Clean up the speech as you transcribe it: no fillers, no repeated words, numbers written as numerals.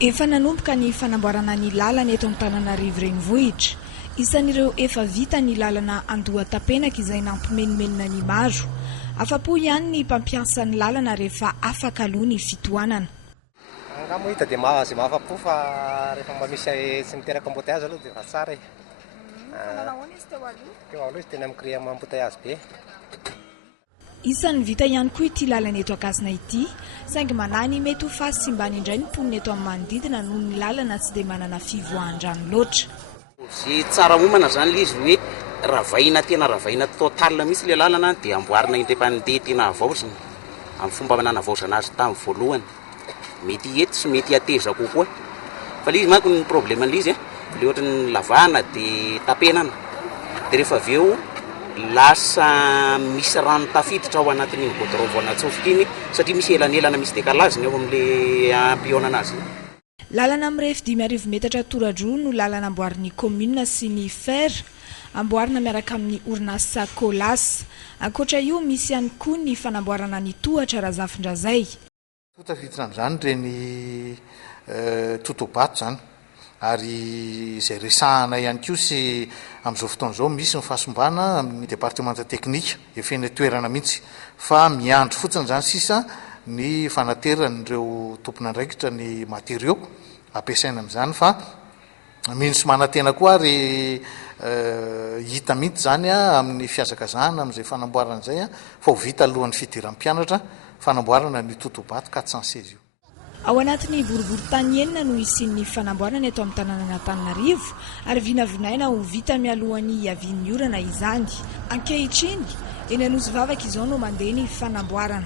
Efa nanomboka ny fanamboarana ny lalana eto Antananarivo renivohitra. Isan'ireo efa vita ny lalana Andohatapenaka izay nampimenomenona ny maro. Afapo ihany ny mpampiasa ny lalana rehefa afaka aloha ny fitohanana. Angamba hita dia mahafapo fa rehefa mba misy tsy miteraka embouteillage aloha dia tsara e. Nahoana izy teo aloha? Teo aloha izy tena micréer embouteillage be. Isan'ny vita ihany koa ity lalana eto Akasina ity, saingy manany mety ho fahasimbany indray ny mponina eto amin'ny manodidina noho ny lalana tsy dia manana fivoahan-drano loatra. Sy tsara momana zany izy hoe ravaina tena ravaina total mihitsy le lalana dia amboarina independant tena avaozina amin'ny fomba nanavaozana azy tamin'ny voalohany. Mety eto sy mety ateza kokoa. Fa izy manko ny problème an'izy le ohatran'ny lavana dia tapenana. Dia rehefa avy eo lasa misy rano tafiditra ao anatin'ny goudron vao natsofoka iny satria misy elanelana misy décalage eo amin'le ampiona anazy. Lalana amin'ny 5 metatra toradroa no lalana amboarin'ny commune sy ny fer, amboarina miaraka amin'ny orinasa Colas. Ankoatra io misy ihany koa ny fanamboarana ny tohatra Razafindrazay. Tafiditran'izany reny totobato zany. Ary izay resahana ihany koa sy amin'izao fotoana izao misy ny fahasombana amin'ny département technique efa eny toerana mihitsy fa miandry fotsiny zany sisa ny fanateran'ireo tompon'andraikitra ny matériaux ampiasaina amin'izany fa mino sy manantena koa ary hita mihitsy zany amin'ny fiazakazahana amin'izay fanamboarana izay fa ho vita alohan'ny fidiran'ny mpianatra fanamboarana ny totobato 416 io. Ao anatin'ny boribory-tany enina no isian'ny fanamboarana eto amin'ny tanànan'Antananarivo ary vinavinaina ho vita mialohan'ny hiavian'ny orana izany. Ankehitriny eny Anosivavaka izao no mandeha ny fanamboarana.